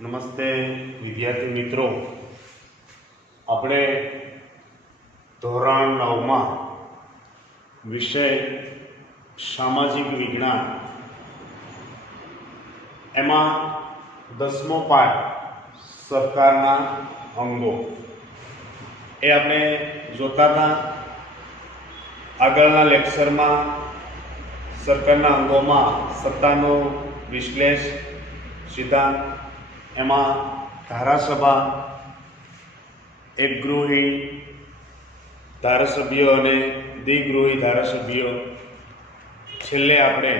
નમસ્તે વિદ્યાર્થી મિત્રો, આપણે ધોરણ 9માં વિષય સામાજિક વિજ્ઞાન એમાં 10મો પાઠ સરકારના અંગો એ આપણે જોતા હતા. આગળના લેક્ચરમાં સરકારના અંગોમાં સત્તાનું વિશ્લેષણ સિદ્ધાંત, એમાં ધારાસભા, એકગૃહી ધારાસભ્યો અને દ્વિગૃહી ધારાસભ્યો, છેલ્લે આપણે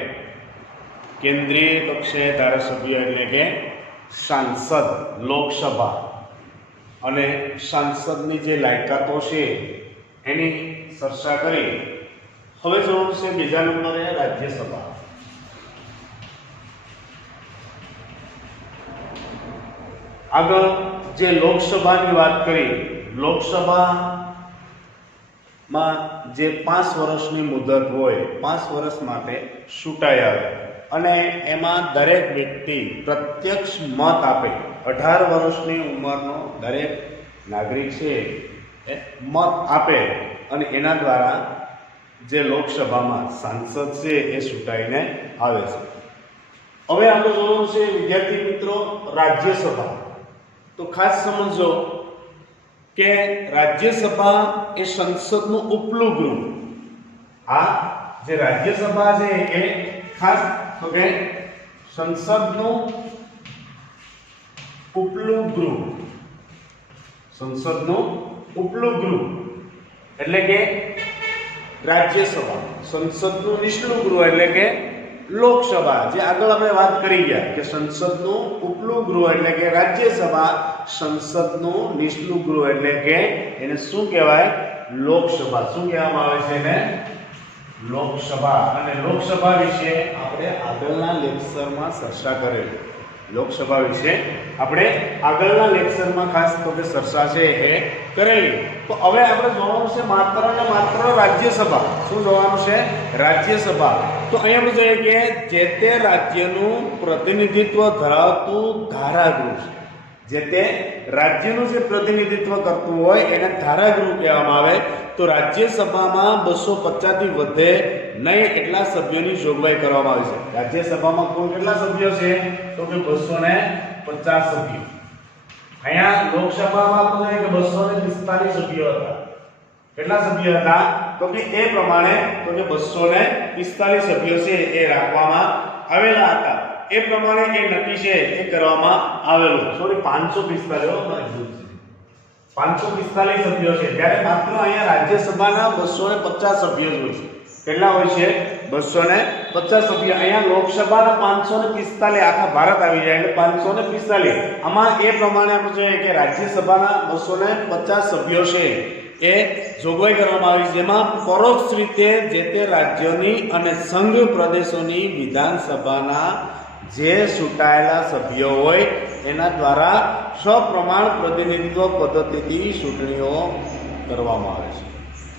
કેન્દ્રીય કક્ષાએ ધારાસભ્યો એટલે કે સાંસદ, લોકસભા અને સાંસદની જે લાયકાતો છે એની ચર્ચા કરી. હવે જોવાનું છે બીજા નંબરે રાજ્યસભા. આગળ જે લોકસભાની વાત કરી, લોકસભામાં જે 5 વર્ષની મુદત હોય, 5 વર્ષ માટે ચૂંટાઈ આવે અને એમાં દરેક વ્યક્તિ પ્રત્યક્ષ મત આપે. 18 વર્ષની ઉંમરનો દરેક નાગરિક છે એ મત આપે અને એના દ્વારા જે લોકસભામાં સાંસદ છે એ ચૂંટાઈને આવે છે. હવે આપણે જોવાનું છે વિદ્યાર્થી મિત્રો રાજ્યસભા. તો ખાસ સમજો કે રાજ્યસભા એ સંસદનું ઉપલું ગૃહ. આ જે રાજ્યસભા છે એ ખાસ તો કે સંસદનું ઉપલું ગૃહ. સંસદનું ઉપલું ગૃહ એટલે કે રાજ્યસભા. સંસદનું નીચલું ગૃહ એટલે કે લોકસભા. જે આગળ આપણે વાત કરી ગયા કે સંસદનું ઉપલું ગૃહ એટલે કે રાજ્યસભા, સંસદનું નીચલું ગૃહ એટલે કે એને શું કહેવાય? લોકસભા. શું કહેવામાં આવે છે એને? લોકસભા. અને લોકસભા વિશે આપણે આગળના લેક્ચરમાં ચર્ચા કરેલી. લોકસભા વિશે આપણે આગળના લેક્ચરમાં ખાસ તો કે ચર્ચા છે એ કરેલી. તો હવે આપણે જોવાનું છે માત્ર ને માત્ર રાજ્યસભા. શું જોવાનું છે? રાજ્યસભા. તો અહીંયા આપણે જોઈએ કે જે તે રાજ્યનું પ્રતિનિધિત્વ ધરાવતું ધારાગૃહ, જે તે રાજ્યનું જે પ્રતિનિધિત્વ કરતું હોય એને ધારાગૃહ કહેવામાં આવે. તો રાજ્યસભામાં 250 થી વધે નહીં એટલા સભ્યોની જોગવાઈ કરવામાં આવી છે. રાજ્યસભામાં કુલ કેટલા સભ્યો છે? તો કે 250 સભ્યો. અહીંયા લોકસભામાં આપણે જોઈએ કે 245 સભ્યો હતા. કેટલા સભ્યો હતા? તો કે એ પ્રમાણે તો કે 245 સભ્યો છે એ રાખવામાં આવેલા હતા. એ પ્રમાણે એ નક્કી છે એ કરવામાં આવેલું. સોરી 545 સભ્યો છે. જ્યારે માત્ર અહીંયા રાજ્યસભાના 250 સભ્યો હોય છે. કેટલા હોય છે? 250 સભ્યો. અહીંયા લોકસભાના 545, આખા ભારત આવી જાય એટલે 545. આમાં એ પ્રમાણે આપણે જોઈએ કે રાજ્યસભાના 250 સભ્યો છે એ જોગવાઈ કરવામાં આવી છે, જેમાં પરોક્ષ રીતે જે તે રાજ્યોની અને સંઘ પ્રદેશોની વિધાનસભાના જે ચૂંટાયેલા સભ્યો હોય એના દ્વારા સપ્રમાણ પ્રતિનિધિત્વ પદ્ધતિથી ચૂંટણીઓ કરવામાં આવે છે.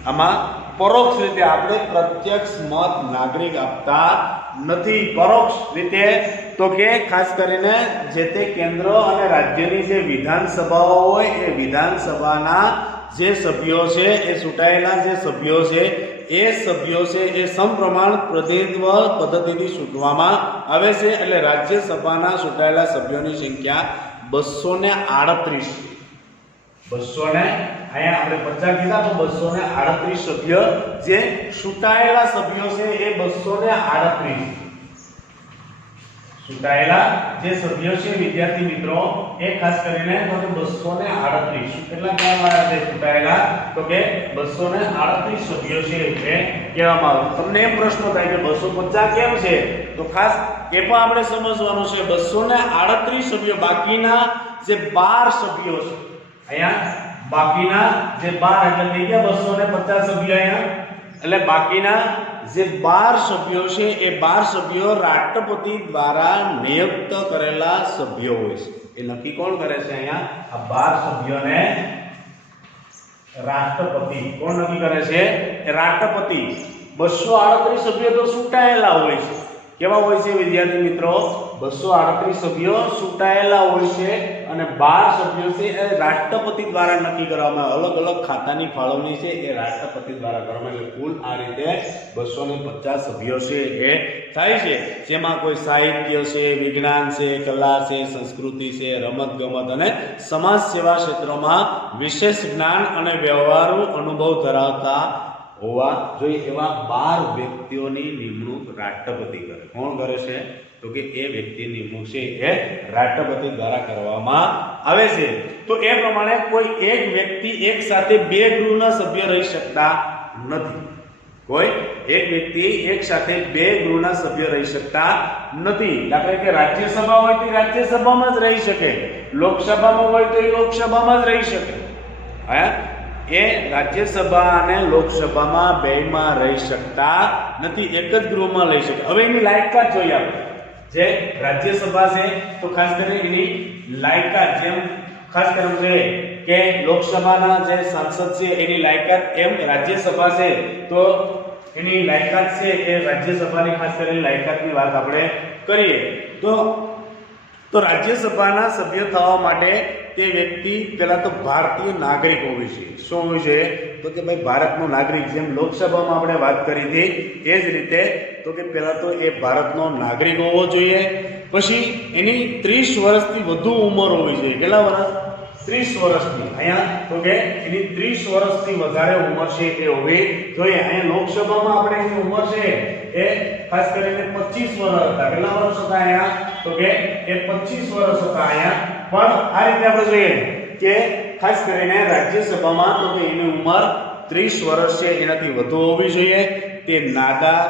આમાં પરોક્ષ રીતે આપણે પ્રત્યક્ષ મત નાગરિક આપતા નથી. પરોક્ષ રીતે તો કે ખાસ કરીને જે તે કેન્દ્ર અને રાજ્યની જે વિધાનસભાઓ હોય એ વિધાનસભાના જે સભ્યો છે એ ચૂંટાયેલા જે સભ્યો છે એ સભ્યો છે એ સમપ્રમાણ પ્રતિનિધિત્વ પદ્ધતિથી ચૂંટવામાં આવે છે. એટલે રાજ્યસભાના ચૂંટાયેલા સભ્યોની સંખ્યા 238. 200 અહીંયા આપણે 50 કીધા તો 238 સભ્ય જે ચૂંટાયેલા સભ્યો છે એ 238. ચૂંટાયેલા જે સભ્યો છે વિદ્યાર્થી મિત્રો એ ખાસ કરીને તો 238. કેટલા કહેવામાં આવે છે ચૂંટાયેલા? તો કે 238 સભ્યો છે એ કહેવામાં આવે. તમને એમ પ્રશ્ન થાય કે 250 કેમ છે? તો ખાસ એ પણ આપણે સમજવાનું છે. 238 સભ્યો, બાકીના જે 12 સભ્યો છે અહીંયા, બાકીના જે 12 એટલે થઈ ગયા 250 સભ્યો અહીંયા. એટલે બાકીના જે 12 સભ્યો છે એ 12 સભ્યો રાષ્ટ્રપતિ દ્વારા નિયુક્ત કરેલા સભ્યો હોય છે. એ નક્કી કોણ કરે છે? અહીંયા આ 12 સભ્યોને રાષ્ટ્રપતિ કોણ નક્કી કરે છે? એ રાષ્ટ્રપતિ. 238 સભ્યો તો ચૂંટાયેલા હોય છે કેવા હોય છે વિદ્યાર્થી મિત્રો? 238 સભ્યો ચૂંટાયેલા હોય છે અને 12 સભ્યો છે એ રાષ્ટ્રપતિ દ્વારા નક્કી કરવામાં આવે. અલગ અલગ ખાતાની ફાળવણી છે એ રાષ્ટ્રપતિ દ્વારા કરવામાં આવે. કુલ આ રીતે 250 સભ્યો છે એ થાય છે, જેમાં કોઈ સાહિત્ય છે, વિજ્ઞાન છે, કલા છે, સંસ્કૃતિ છે, રમત ગમત અને સમાજ સેવા ક્ષેત્રોમાં વિશેષ જ્ઞાન અને વ્યવહારુ અનુભવ ધરાવતા હોવા જોઈએ એવા 12 વ્યક્તિઓની નિમણૂક રાષ્ટ્રપતિ કરે. કોણ કરે છે? તો કે એ વ્યક્તિની નિમણૂક છે એ રાષ્ટ્રપતિ દ્વારા કરવામાં આવે છે. તો એ પ્રમાણે કોઈ એક વ્યક્તિ એક સાથે બે ગૃહના સભ્ય રહી શકતા નથી. કોઈ એક વ્યક્તિ એક સાથે બે ગૃહના સભ્ય રહી શકતા નથી. દાખલા તરીકે રાજ્યસભા હોય તો રાજ્યસભામાં જ રહી શકે, લોકસભામાં હોય તો એ લોકસભામાં જ રહી શકે. એ રાજ્યસભા અને લોકસભામાં બેમાં રહી શકતા નથી, એક જ ગૃહમાં લઈ શકે. હવે એની લાયકાત જોઈએ આપણે. જે રાજ્યસભા છે તો ખાસ કરીને એની લાયકાત, જેમ ખાસ કરીને જોઈએ કે લોકસભાના જે સાંસદ છે એની લાયકાત, એમ રાજ્યસભા છે તો એની લાયકાત છે એ રાજ્યસભાની ખાસ કરીને લાયકાતની વાત આપણે કરીએ તો રાજ્યસભાના સભ્ય થવા માટે તે વ્યક્તિ પહેલા તો ભારતીય નાગરિક હોવી જોઈએ. શું હોવું જોઈએ? તો કે ભાઈ ભારતનો નાગરિક. જેમ લોકસભામાં આપણે વાત કરી હતી એ જ રીતે તો કે પહેલા તો એ ભારતનો નાગરિક હોવો જોઈએ. પછી એની 30 વર્ષથી વધુ ઉંમર હોવી જોઈએ. કેટલા વર્ષ? 30 વર્ષની. અહીંયા તો કે એની 30 વર્ષથી વધારે ઉંમર છે એ હોવી જોઈએ. અહીંયા લોકસભામાં આપણે એની ઉંમર છે એ ખાસ કરીને 25 વર્ષ હતા. કેટલા વર્ષ હતા અહીંયા? તો કે એ 25 વર્ષ હતા અહીંયા. પણ આ રીતે આપણે જોઈએ કે ખાસ કરીને રાજ્યસભામાં તો કે એની ઉંમર 30 વર્ષ છે એનાથી વધુ હોવી જોઈએ. તે નાદાર,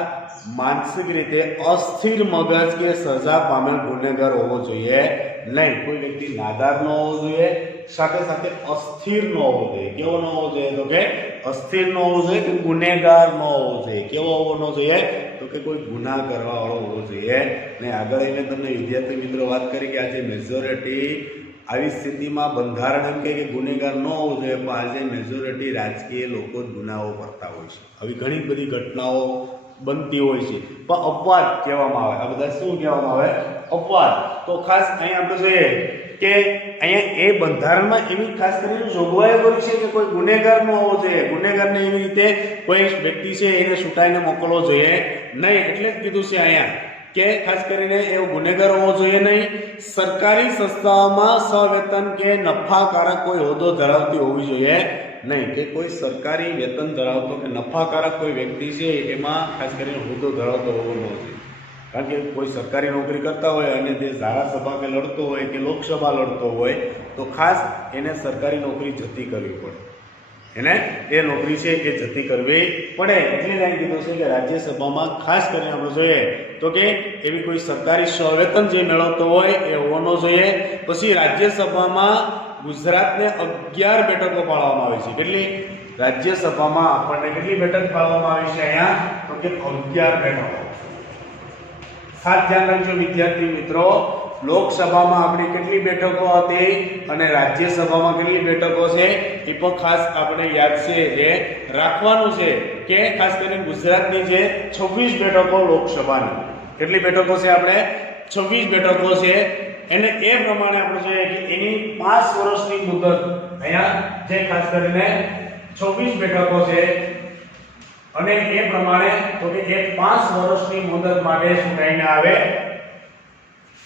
માનસિક રીતે અસ્થિર મગજ કે સજા પામેલ ગુનેગાર હોવો જોઈએ નહીં. કોઈ વ્યક્તિ નાદાર ન હોવો જોઈએ, સાથે સાથે અસ્થિર ન હોવો જોઈએ. કેવો ન હોવો જોઈએ? તો કે અસ્થિર ન હોવો જોઈએ, કે ગુનેગાર ન હોવો જોઈએ. કેવો હોવો ન જોઈએ? તો કે કોઈ ગુનાહ કરવા વાળો હોવો જોઈએ. ને આગળ એને તમને વિદ્યાર્થી મિત્રો વાત કરી કે આજે મેજોરિટી આવી સ્થિતિમાં બંધારણ એમ કે ગુનેગાર ન હોવું જોઈએ, પણ આજે મેજોરિટી રાજકીય લોકો જ ગુનાઓ કરતા હોય છે. આવી ઘણી બધી ઘટનાઓ બનતી હોય છે, પણ અપવાદ કહેવામાં આવે. આ બધા શું કહેવામાં આવે? અપવાદ. તો ખાસ અહીંયા આપણે જોઈએ કે અહીંયા એ બંધારણમાં એવી ખાસ કરીને જોગવાઈઓ કરી છે કે કોઈ ગુનેગાર ન હોવો જોઈએ. ગુનેગારને એવી રીતે કોઈ વ્યક્તિ છે એને છૂટાઈને મોકલવો જોઈએ નહીં. એટલે જ કીધું છે અહીંયા કે ખાસ કરીને એવો ગુનેગાર હોવો જોઈએ નહીં. સરકારી સંસ્થાઓમાં સવેતન કે નફાકારક કોઈ હોદ્દો ધરાવતી હોવી જોઈએ નહીં. કે કોઈ સરકારી વેતન ધરાવતો કે નફાકારક કોઈ વ્યક્તિ છે એમાં ખાસ કરીને હોદ્દો ધરાવતો હોવો ન જોઈએ. કારણ કે કોઈ સરકારી નોકરી કરતા હોય અને તે ધારાસભા કે લડતો હોય કે લોકસભા લડતો હોય તો ખાસ એને સરકારી નોકરી જતી કરવી પડે. એને એ નોકરી છે એ જતી કરવી પડે. એટલે જ અહીં કીધું છે કે રાજ્યસભામાં ખાસ કરીને આપણે જોઈએ તો કે એવી કોઈ સરકારી સવેતન જે મેળવતો હોય એ હોવો ન જોઈએ. પછી રાજ્યસભામાં ગુજરાતને 11 બેઠકો ફાળવવામાં આવી છે. કેટલી? રાજ્યસભામાં આપણને કેટલી બેઠક ફાળવવામાં આવી છે અહીંયા? તો કે 11 બેઠકો. ખાસ ધ્યાન રાખજો વિદ્યાર્થી મિત્રો, લોકસભામાં આપણી કેટલી બેઠકો હતી અને રાજ્યસભામાં કેટલી બેઠકો છે એ પણ ખાસ આપણે યાદ છે એ રાખવાનું છે. કે ખાસ કરીને ગુજરાતની જે 26 બેઠકો લોકસભાની, કેટલી બેઠકો છે? આપણે 26 બેઠકો છે. એને એ પ્રમાણે આપણે જોઈએ કે એની 5 વર્ષની મુદત, અહીંયા જે ખાસ કરીને 26 બેઠકો છે અને એ પ્રમાણે તો કે એ 5 વર્ષની મુદત માટે ચૂંટાઈને આવે.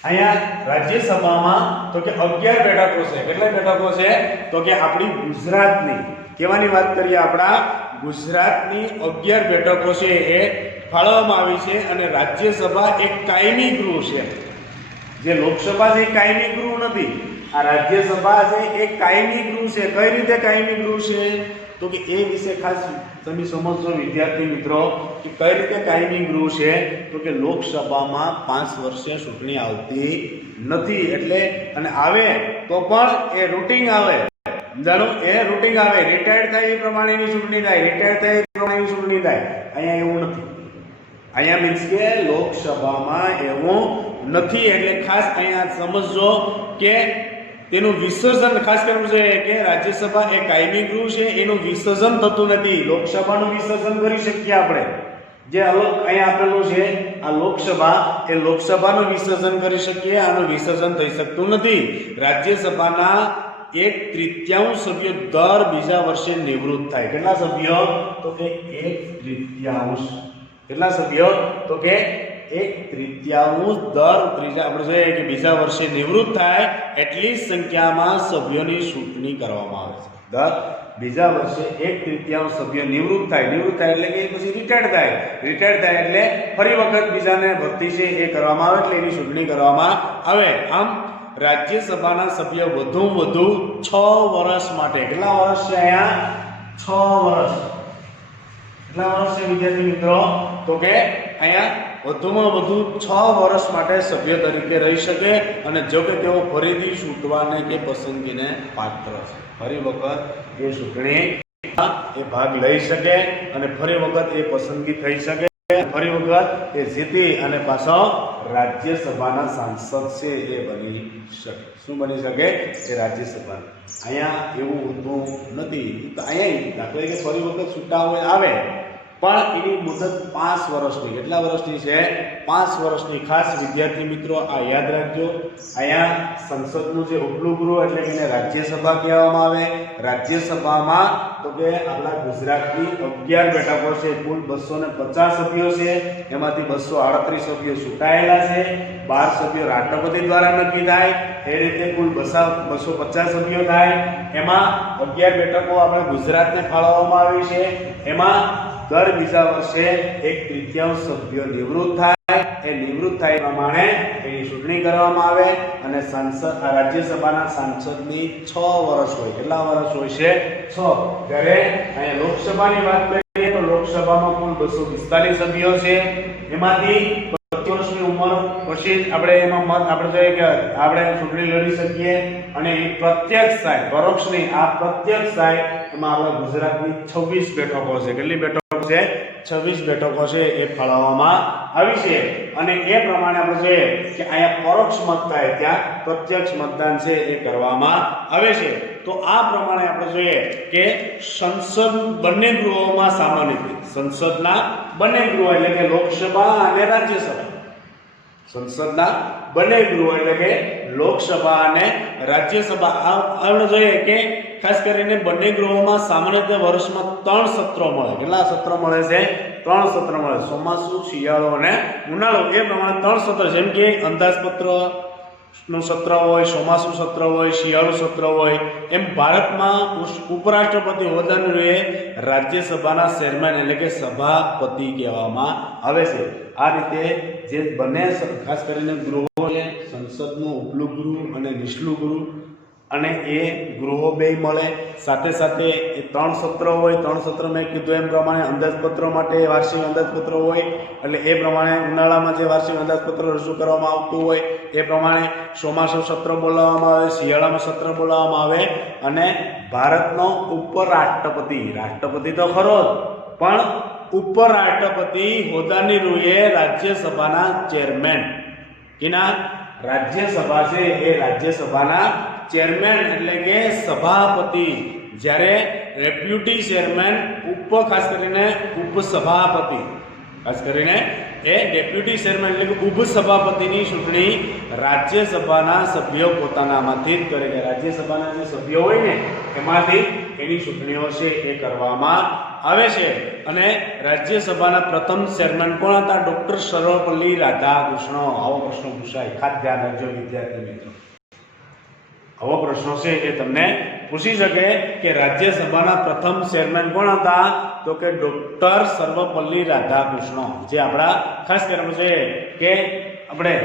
અહીંયા રાજ્યસભામાં તો કે 11 બેઠકો છે. કેટલી બેઠકો છે? તો કે આપણી ગુજરાતની, કેવાની વાત કરીએ? આપણા ગુજરાતની 11 બેઠકો છે એ ફાળવવામાં આવી છે. અને રાજ્યસભા એક કાયમી ગૃહ છે. જે લોકસભા છે એ કાયમી ગૃહ નથી. આ રાજ્યસભા છે એ કાયમી ગૃહ છે. કઈ રીતે કાયમી ગૃહ છે? તો કે એ વિશે ખાસ તમે સમજજો વિદ્યાર્થી મિત્રો કે કઈ રીતે કાયમી ગૃહ છે. તો કે લોકસભામાં 5 વર્ષે ચૂંટણી આવતી નથી. એટલે અને આવે તો પણ એ રૂટિંગ આવે. જાણો એ રૂટિંગ આવે. રિટાયર્ડ થાય એ પ્રમાણેની ચૂંટણી થાય, રિટાયર્ડ થાય એ પ્રમાણેની ચૂંટણી થાય. અહીંયા એવું નથી. અહીંયા મીન્સ કે લોકસભામાં એવું નથી. એટલે ખાસ અહીંયા સમજજો કે તેનું વિસર્જન ખાસ કરવું જોઈએ કે રાજ્યસભા એ કાયમી ગૃહ છે, એનું વિસર્જન થતું નથી. લોકસભાનું વિસર્જન કરી શકીએ આપણે, જે અલગ અહીંયા આપેલું છે આ લોકસભા, એ લોકસભાનું વિસર્જન કરી શકીએ, આનું વિસર્જન થઈ શકતું નથી. રાજ્યસભાના 1/3 સભ્યો દર બીજા વર્ષે નિવૃત્ત થાય. કેટલા સભ્યો? તો કે 1/3. કેટલા સભ્યો? તો કે 1/3 દર ત્રીજા આપણે જોઈએ કે બીજા વર્ષે નિવૃત્ત થાય એટલી સંખ્યામાં સભ્યોની ચૂંટણી કરવામાં આવે છે. દર બીજા વર્ષે 1/3 સભ્યો નિવૃત્ત થાય એટલે કે પછી રિટાયર્ડ થાય એટલે ફરી વખત બીજાને ભરતી છે એ કરવામાં આવે એટલે એની ચૂંટણી કરવામાં આવે. આમ રાજ્યસભાના સભ્ય વધુ 6 વર્ષ માટે, કેટલા વર્ષ છે અહીંયા? 6 વર્ષ. કેટલા વર્ષ છે વિદ્યાર્થી મિત્રો? તો કે અહીંયા વધુમાં વધુ 6 વર્ષ માટે સભ્ય તરીકે રહી શકે અને જો કે તેઓ ફરીથી ચૂંટવાને કે પસંદગીને પાત્ર છે. ફરી વખત એ ચૂંટણી એ ભાગ લઈ શકે અને ફરી વખત એ પસંદગી થઈ શકે, ફરી વખત એ જીતી અને પાછો રાજ્યસભાના સાંસદ છે એ બની શકે. શું બની શકે? એ રાજ્યસભા. અહીંયા એવું હોતું નથી. તો અહીંયા દાખલા તરીકે ફરી વખત છૂટા હોય આવે પણ એની મુદત 5 વર્ષની. કેટલા વર્ષની છે? 5 વર્ષની. ખાસ વિદ્યાર્થી મિત્રો આ યાદ રાખજો. અહીંયા સંસદનું જે ઉપલું ગૃહ એટલે કે એને રાજ્યસભા કહેવામાં આવે. રાજ્યસભામાં તો કે આપણા ગુજરાતની 11 બેઠકો છે. કુલ 250 સભ્યો છે. એમાંથી 238 સભ્યો ચૂંટાયેલા છે. 12 સભ્યો રાષ્ટ્રપતિ દ્વારા નક્કી થાય. એ રીતે કુલ 250 સભ્યો થાય. એમાં 11 બેઠકો આપણે ગુજરાતને ફાળવવામાં આવી છે. એમાં દર બીજા વર્ષે 1/3 સભ્યો નિવૃત્ત થાય. એ નિવૃત્ત થાય પ્રમાણે એની ચૂંટણી કરવામાં આવે અને રાજ્યસભાના સાંસદની 6 વર્ષ હોય. કેટલા વર્ષ હોય છે? 6. જ્યારે અહીંયા લોકસભાની વાત કરીએ તો લોકસભામાં કુલ 245 સભ્યો છે. એમાંથી 25 વર્ષની ઉંમર પછી આપણે એમાં મત આપણે જોઈએ કે આપણે ચૂંટણી લડી શકીએ અને એ પ્રત્યક્ષ થાય, પરોક્ષ નહીં. આ પ્રત્યક્ષ થાય એમાં આપણા ગુજરાતની 26 બેઠકો છે. કેટલી બેઠકો છે? 26 બેઠકો છે એ ફાળવવામાં આવી છે. અને એ પ્રમાણે આપણે જોઈએ કે અહીંયા પરોક્ષ મત થાય, ત્યાં પ્રત્યક્ષ મતદાન છે એ કરવામાં આવે છે. તો આ પ્રમાણે આપણે જોઈએ કે સંસદ બંને ગૃહોમાં સામાન્ય રીતે સંસદના બંને ગૃહો એટલે કે લોકસભા અને રાજ્યસભા, સંસદના બંને ગૃહો એટલે કે લોકસભા અને રાજ્યસભા આપણે જોઈએ કે ખાસ કરીને બંને ગૃહોમાં સામાન્ય રીતે વર્ષમાં 3 સત્રો મળે. કેટલા સત્ર મળે છે? 3 સત્ર મળે. ચોમાસુ, શિયાળો અને ઉનાળો એ પ્રમાણે 3 સત્ર. જેમ કે અંદાજપત્ર નું સત્ર હોય, ચોમાસુ સત્ર હોય, શિયાળુ સત્ર હોય. એમ ભારતમાં ઉપરાષ્ટ્રપતિ હોદ્દાનું એ રાજ્યસભાના ચેરમેન એટલે કે સભાપતિ કહેવામાં આવે છે. આ રીતે જે બંને ખાસ કરીને ગૃહો છે, સંસદનું ઉપલું ગૃહ અને નીચલું ગૃહ, અને એ ગૃહો બે મળે. સાથે સાથે એ 3 સત્ર હોય. 3 સત્ર મેં કીધું એમ પ્રમાણે અંદાજપત્રો માટે વાર્ષિક અંદાજપત્ર હોય એટલે એ પ્રમાણે ઉનાળામાં જે વાર્ષિક અંદાજપત્ર રજૂ કરવામાં આવતું હોય એ પ્રમાણે ચોમાસુ સત્ર બોલાવવામાં આવે, શિયાળામાં સત્ર બોલાવવામાં આવે. અને ભારતનો ઉપરાષ્ટ્રપતિ, રાષ્ટ્રપતિ તો ખરો જ પણ ઉપરાષ્ટ્રપતિ હોદ્દાની રૂએ રાજ્યસભાના ચેરમેન કેના રાજ્યસભા છે એ રાજ્યસભાના ચેરમેન એટલે કે સભાપતિ. જ્યારે ડેપ્યુટી ચેરમેન ખાસ કરીને ઉપસભાપતિ, ખાસ કરીને એ ડેપ્યુટી ચેરમેન એટલે કે ઉપસભાપતિની ચૂંટણી રાજ્યસભાના સભ્યો પોતાનામાંથી જ કરે છે. રાજ્યસભાના જે સભ્યો હોય ને એમાંથી એની ચૂંટણીઓ છે એ કરવામાં આવે છે. અને રાજ્યસભાના પ્રથમ ચેરમેન કોણ હતા? ડોક્ટર સર્વપલ્લી રાધાકૃષ્ણ. આવો પ્રશ્ન પૂછાય, ખાસ ધ્યાન રાખજો વિદ્યાર્થી મિત્રો. આવો પ્રશ્નો છે એ તમને પૂછી શકે કે રાજ્યસભાના પ્રથમ ચેરમેન કોણ હતા? તો કે ડોક્ટર સર્વપલ્લી રાધાકૃષ્ણ. જે આપણા ખાસ કરીને છે કે આપણે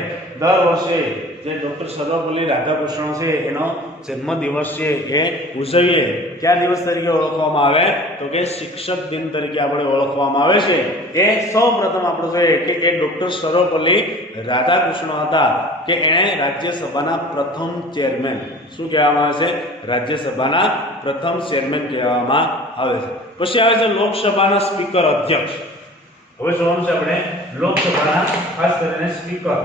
દર વર્ષે જે ડોક્ટર સર્વપલ્લી રાધાકૃષ્ણ છે એનો જન્મદિવસ છે એ ઉજવીએ. કયા દિવસ તરીકે ઓળખવામાં આવે? તો કે શિક્ષક દિન તરીકે આપણે ઓળખવામાં આવે છે. એ સૌ પ્રથમ આપણે જોઈએ કે એ ડોક્ટર સર્વપલ્લી રાધાકૃષ્ણ હતા કે એણે રાજ્યસભાના પ્રથમ ચેરમેન, શું કહેવામાં આવે છે? રાજ્યસભાના પ્રથમ ચેરમેન કહેવામાં આવે છે. પછી આવે છે લોકસભાના સ્પીકર, અધ્યક્ષ. હવે જોવાનું છે આપણે લોકસભાના ખાસ કરીને સ્પીકર.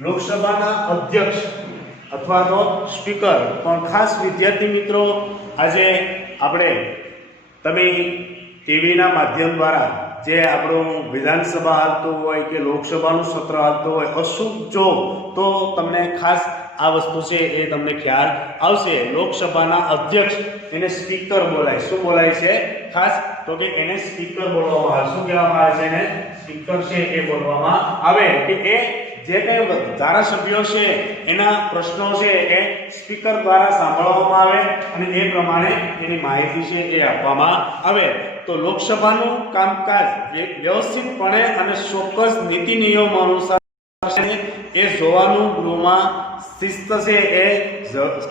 લોકસભાના અધ્યક્ષ અથવા તો સ્પીકર. પણ ખાસ વિદ્યાર્થી મિત્રો, આજે આપણે તમે ટીવીના માધ્યમ દ્વારા જે આપણું વિધાનસભા હાલતું હોય કે લોકસભાનું સત્ર હાલતું હોય અશુભ જો તો તમને ખાસ આ વસ્તુ છે એ તમને ખ્યાલ આવશે. લોકસભાના અધ્યક્ષ એને સ્પીકર બોલાય. શું બોલાય છે? ખાસ તો કે એને સ્પીકર બોલવામાં આવે. શું કહેવામાં આવે છે? એને સ્પીકર છે એ બોલવામાં આવે કે એ જે કંઈ ધારાસભ્યો છે એના પ્રશ્નો છે એ સ્પીકર દ્વારા સાંભળવામાં આવે અને એ પ્રમાણે એની માહિતી છે એ આપવામાં આવે. તો લોકસભાનું કામકાજ વ્યવસ્થિતપણે અને ચોક્કસ નીતિ નિયમો અનુસાર એ જોવાનું ગૃહમાં શિસ્ત છે એ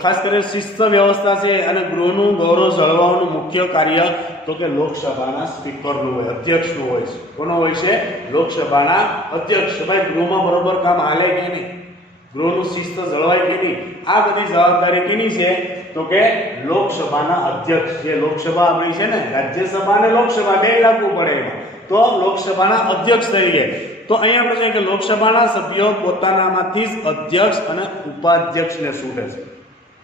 ખાસ કરીને શિસ્ત વ્યવસ્થા છે અને ગૃહનું ગૌરવ જળવાવાનું મુખ્ય કાર્ય તો કે લોકસભાના સ્પીકરનું હોય, અધ્યક્ષનું હોય છે. કોનો હોય છે? લોકસભાના અધ્યક્ષ. ભાઈ ગૃહમાં બરોબર કામ હાલે કે નહીં, ગૃહનું શિસ્ત જળવાય કે નહીં, આ બધી જવાબદારી કેની છે? તો કે લોકસભાના અધ્યક્ષ. જે લોકસભા આપણી છે ને, રાજ્યસભા અને લોકસભા બે લાગુ પડે એમાં, તો લોકસભાના અધ્યક્ષ તરીકે. તો અહીંયા આપણે કે લોકસભાના સભ્યો પોતાનામાંથી જ અધ્યક્ષ અને ઉપાધ્યક્ષને ચૂંટે છે.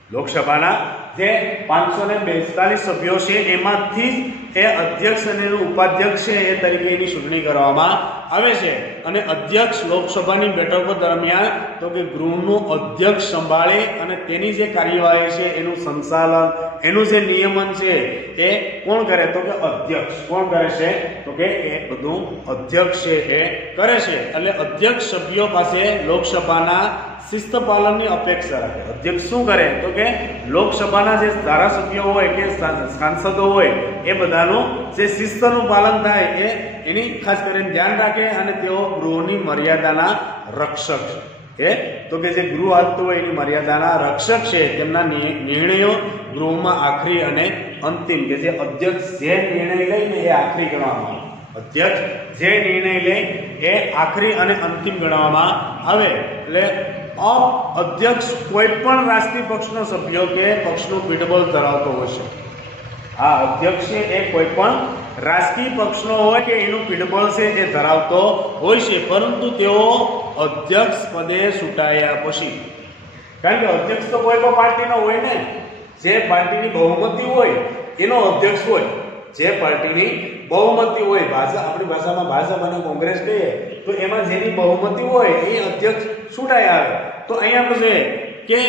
લોકસભાના જે 542 સભ્યો છે એમાંથી જ એ અધ્યક્ષ અને ઉપાધ્યક્ષ છે એ તરીકે એની ચૂંટણી કરવામાં આવે છે. અને અધ્યક્ષ લોકસભાની બેઠકો દરમિયાન તો કે ગૃહનું અધ્યક્ષ સંભાળે અને તેની જે કાર્યવાહી છે એનું સંચાલન, એનું જે નિયમન છે એ કોણ કરે? તો કે અધ્યક્ષ. કોણ કરે છે? તો કે એ બધું અધ્યક્ષ છે એ કરે છે. એટલે અધ્યક્ષ સભ્યો પાસે લોકસભાના શિસ્ત પાલનની અપેક્ષા રાખે. અધ્યક્ષ શું કરે? તો કે લોકસભાના જે ધારાસભ્યો હોય કે સાંસદો હોય એ બધાનું જે શિસ્તનું પાલન થાય એ એની ખાસ કરીને ધ્યાન રાખે અને તેઓ ગૃહની મર્યાદાના રક્ષક છે. તો કે જે ગૃહ હાલતું હોય એની મર્યાદાના રક્ષક છે. તેમના નિર્ણયો ગૃહમાં આખરી અને અંતિમ, કે જે અધ્યક્ષ જે નિર્ણય લઈને એ આખરી ગણવામાં આવે. અધ્યક્ષ જે નિર્ણય લે એ આખરી અને અંતિમ ગણવામાં આવે. એટલે અધ્યક્ષ કોઈ પણ રાજકીય પક્ષનો સભ્યો કે પક્ષનું પીઠબળ ધરાવતો હોય છે. આ અધ્યક્ષ છે એ કોઈ પણ રાજકીય પક્ષનો હોય કે એનું પીઠબળ છે એ ધરાવતો હોય છે, પરંતુ તેઓ અધ્યક્ષ પદે ચૂંટાયા પછી, કારણ કે અધ્યક્ષ તો કોઈ પણ પાર્ટીનો હોય ને, જે પાર્ટીની બહુમતી હોય એનો અધ્યક્ષ હોય. જે પાર્ટીની બહુમતી હોય, આપણી ભાષામાં ભાજપ અને કોંગ્રેસ કહીએ તો એમાં જેની બહુમતી હોય એ અધ્યક્ષ ચૂંટાયા આવે. તો અહીંયા આપણે કે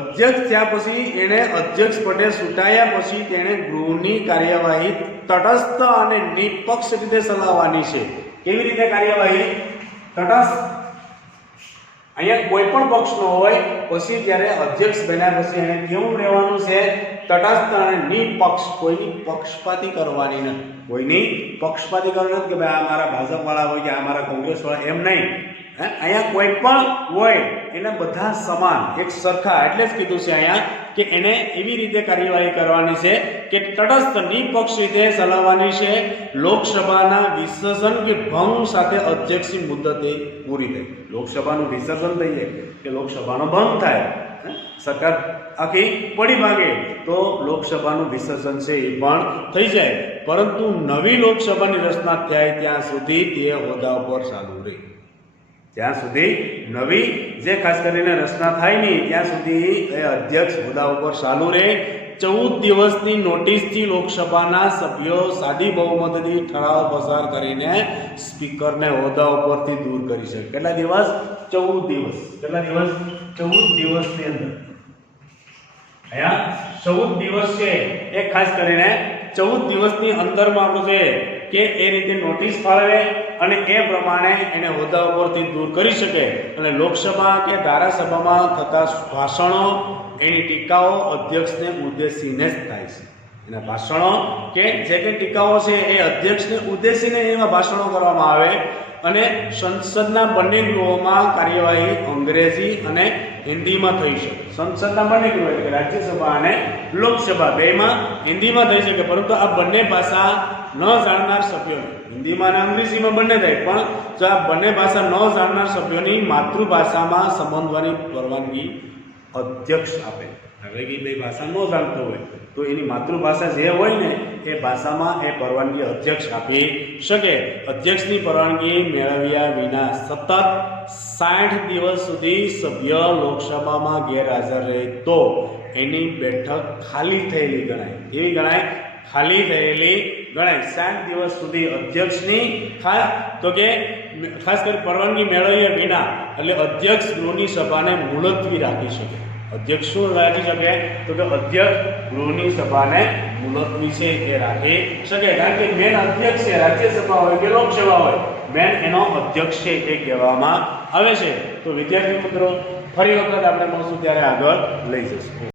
અધ્યક્ષ થયા પછી એને અધ્યક્ષ પદે ચૂંટાયા પછી તેણે ગૃહની કાર્યવાહી તટસ્થ અને નિષ્પક્ષ રીતે ચલાવવાની છે. કેવી રીતે કાર્યવાહી? તટસ્થ. અહીંયા કોઈ પણ પક્ષનો હોય પછી ત્યારે અધ્યક્ષ બન્યા પછી એને કેવું રહેવાનું છે? તટસ્થ અને નિષ્પક્ષ. કોઈની પક્ષપાતી કરવાની નથી. કોઈની પક્ષપાતી કરવાની નથી કે ભાઈ આ મારા ભાજપ વાળા હોય કે આ મારા કોંગ્રેસ વાળા, એમ નહીં. અહીંયા કોઈ પણ હોય એને બધા સમાન, એક સરખા. એટલે જ કીધું છે અહીંયા કે એને એવી રીતે કાર્યવાહી કરવાની છે કે તટસ્થ નિષ્પક્ષ રીતે ચલાવવાની છે. લોકસભાના વિસર્જન કે ભંગ સાથે અધ્યક્ષની મુદત એ પૂરી થઈ. લોકસભાનું વિસર્જન થઈ જાય કે લોકસભાનો ભંગ થાય, સરકાર આખી પડી ભાગે તો લોકસભાનું વિસર્જન છે એ પણ થઈ જાય. પરંતુ નવી લોકસભાની રચના થાય ત્યાં સુધી તે હોદ્દા પર ચાલુ રહે. જ્યાં સુધી નવી જે ખાસ કરીને રચના થાય નહીં ત્યાં સુધી એ અધ્યક્ષ હોદ્દા ઉપર ચાલુ રહે. 14 દિવસની નોટિસથી લોકસભાના સભ્યો સાદી બહુમતીથી ઠરાવ પસાર કરીને સ્પીકરને હોદ્દા ઉપરથી દૂર કરી શકે. કેટલા દિવસ? 14 દિવસ. કેટલા દિવસ? 14 દિવસની અંદર. અહીંયા 14 દિવસ છે એ ખાસ કરીને 14 દિવસની અંદરમાં આપણું છે કે એ રીતે નોટિસ ફાળવે અને એ પ્રમાણે એને હોદ્દા ઉપરથી દૂર કરી શકે. અને લોકસભા કે ધારાસભામાં થતા ભાષણો, એની ટીકાઓ અધ્યક્ષને ઉદ્દેશીને જ થાય છે. એના ભાષણો કે જે કંઈ ટીકાઓ છે એ અધ્યક્ષને ઉદ્દેશીને એવા ભાષણો કરવામાં આવે. અને સંસદના બંને ગૃહોમાં કાર્યવાહી અંગ્રેજી અને હિન્દીમાં થઈ શકે. સંસદના બંને ગૃહો એટલે રાજ્યસભા અને લોકસભા બેમાં હિન્દીમાં થઈ શકે, પરંતુ આ બંને ભાષા ન જાણનાર સભ્યોને હિન્દીમાં અને અંગ્રેજીમાં બંને થાય, પણ જો આ બંને ભાષા ન જાણનાર સભ્યોની માતૃભાષામાં સંબોધવાની પરવાનગી અધ્યક્ષ આપે. હવે કે ભાઈ ભાષા ન જાણતો હોય તો એની માતૃભાષા જે હોય ને એ ભાષામાં એ પરવાનગી અધ્યક્ષ આપી શકે. અધ્યક્ષની પરવાનગી મેળવ્યા વિના સતત 60 દિવસ સુધી સભ્ય લોકસભામાં ગેરહાજર રહે તો એની બેઠક ખાલી થયેલી ગણાય. એવી ગણાય, ખાલી થયેલી ગણાય. 60 દિવસ સુધી અધ્યક્ષની ખાસ કરી પરવાનગી મેળવ્યા વિના એટલે અધ્યક્ષ ગૃહની સભાને મુલતવી રાખી શકે. અધ્યક્ષ શું રાખી શકે? તો કે અધ્યક્ષ ગૃહની સભાને મુલતવી છે એ રાખી શકે. કારણ કે મેન અધ્યક્ષ છે, રાજ્યસભા હોય કે લોકસભા હોય, મેન એનો અધ્યક્ષ છે એ કહેવામાં આવે છે. તો વિદ્યાર્થી મિત્રો ફરી વખત આપણે મળશું ત્યારે આગળ લઈ જશું.